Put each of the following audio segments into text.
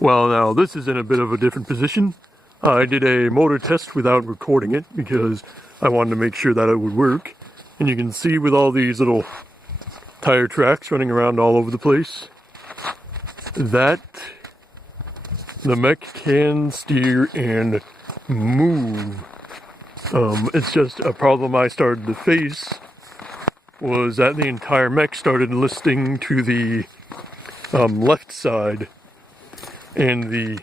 Well, now this is in a bit of a different position. I did a motor test without recording it because I wanted to make sure that it would work. And you can see with all these little tire tracks running around all over the place that the mech can steer and move. It's just a problem I started to face was that the entire mech started listing to the left side, and the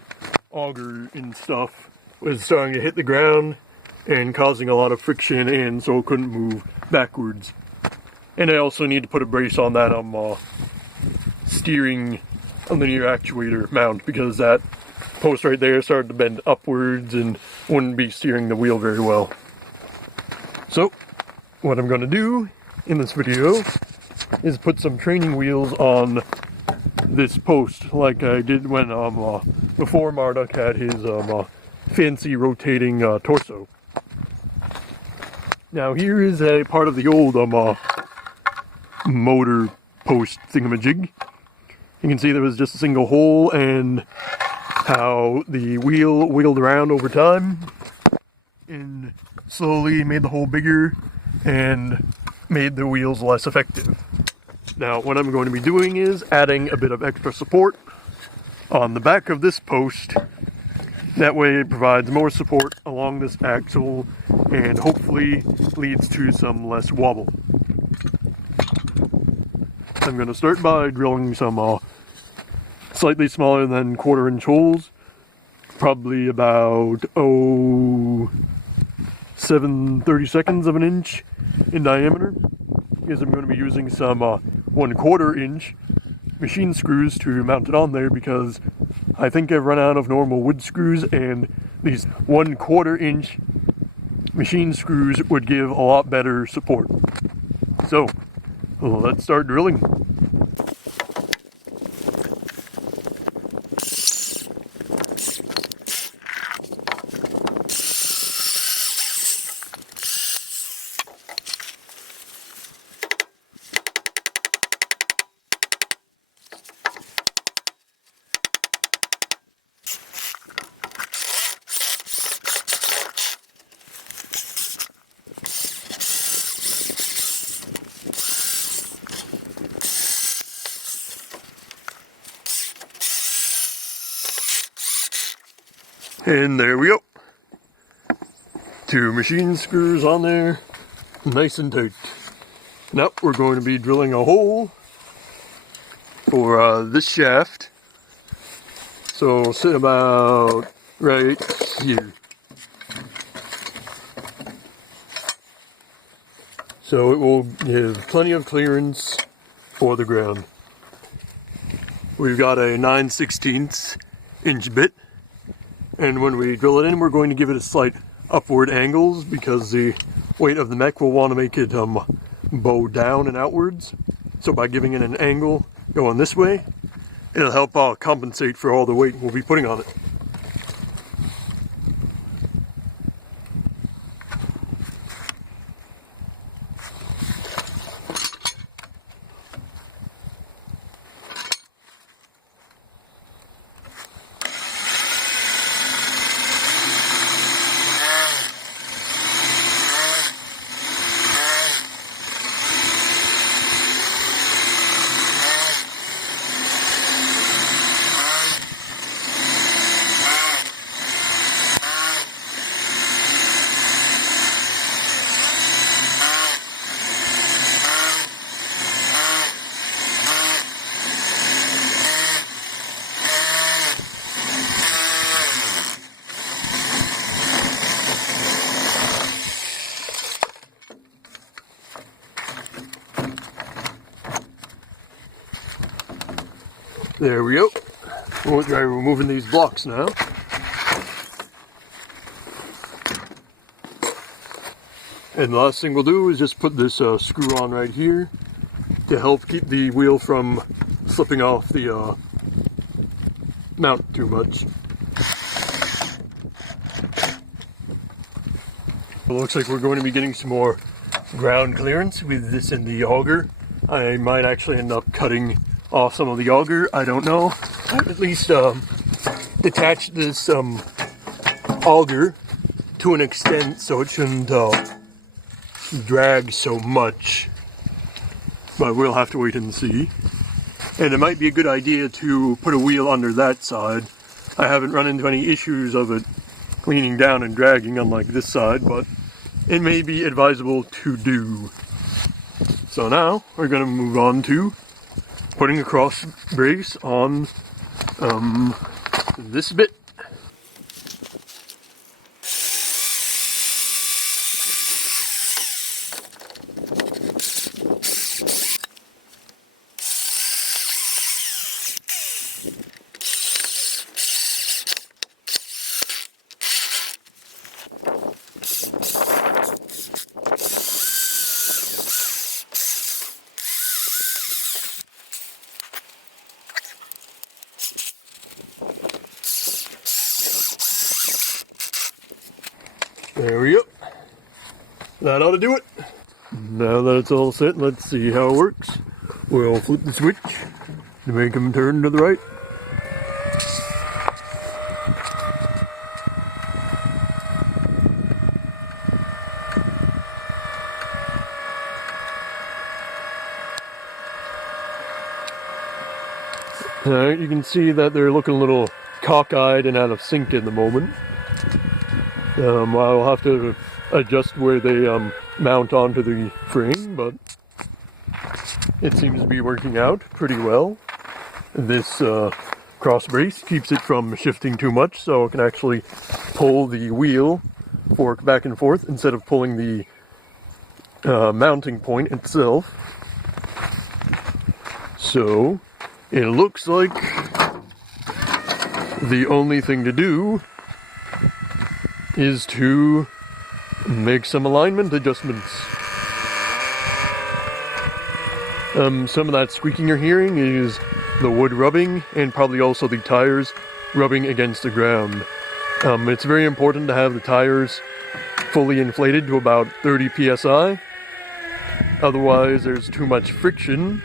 auger and stuff was starting to hit the ground and causing a lot of friction, and so it couldn't move backwards. And I also need to put a brace on that steering linear actuator mount, because that post right there started to bend upwards and wouldn't be steering the wheel very well. So what I'm going to do in this video is put some training wheels on this post like I did when before Marduk had his fancy rotating torso. Now here is a part of the old motor post thingamajig. You can see there was just a single hole, and how the wheel wiggled around over time and slowly made the hole bigger and made the wheels less effective. Now what I'm going to be doing is adding a bit of extra support on the back of this post. That way it provides more support along this axle and hopefully leads to some less wobble. I'm going to start by drilling some slightly smaller than 1/4 inch holes, probably about 7/32 of an inch in diameter, because I'm going to be using some 1/4 inch machine screws to mount it on there, because I think I've run out of normal wood screws, and these 1/4 inch machine screws would give a lot better support. So let's start drilling. And there we go. 2 machine screws on there, nice and tight. Now we're going to be drilling a hole for this shaft. So sit about right here. So it will give plenty of clearance for the ground. We've got a 9/16 inch bit. And when we drill it in, we're going to give it a slight upward angles, because the weight of the mech will want to make it bow down and outwards. So by giving it an angle going this way, it'll help compensate for all the weight we'll be putting on it. There we go. We'll try removing these blocks now. And the last thing we'll do is just put this screw on right here to help keep the wheel from slipping off the mount too much. It looks like we're going to be getting some more ground clearance with this in the auger. I might actually end up cutting off some of the auger, I don't know. I've at least detach this auger to an extent so it shouldn't drag so much, but we'll have to wait and see. And it might be a good idea to put a wheel under that side. I haven't run into any issues of it leaning down and dragging unlike this side, but it may be advisable to do. So now we're going to move on to putting a cross brace on this bit. There we go. That ought to do it. Now that it's all set, let's see how it works. We'll flip the switch to make them turn to the right. Alright, you can see that they're looking a little cockeyed and out of sync at the moment. I'll have to adjust where they mount onto the frame, but it seems to be working out pretty well. This cross brace keeps it from shifting too much, so it can actually pull the wheel fork back and forth instead of pulling the mounting point itself. So it looks like the only thing to do is to make some alignment adjustments. Some of that squeaking you're hearing is the wood rubbing and probably also the tires rubbing against the ground. It's very important to have the tires fully inflated to about 30 psi. Otherwise there's too much friction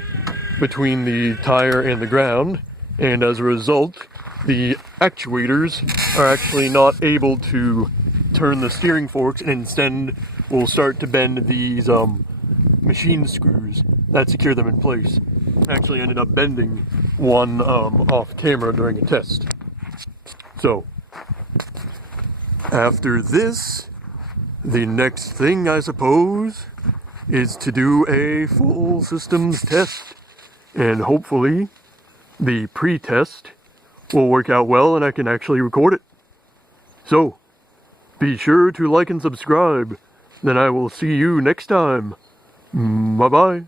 between the tire and the ground, and as a result the actuators are actually not able to turn the steering forks and instead will start to bend these machine screws that secure them in place. Actually ended up bending one off camera during a test. So after this, the next thing I suppose is to do a full systems test, and hopefully the pre-test will work out well and I can actually record it. So be sure to like and subscribe. Then I will see you next time. Bye-bye.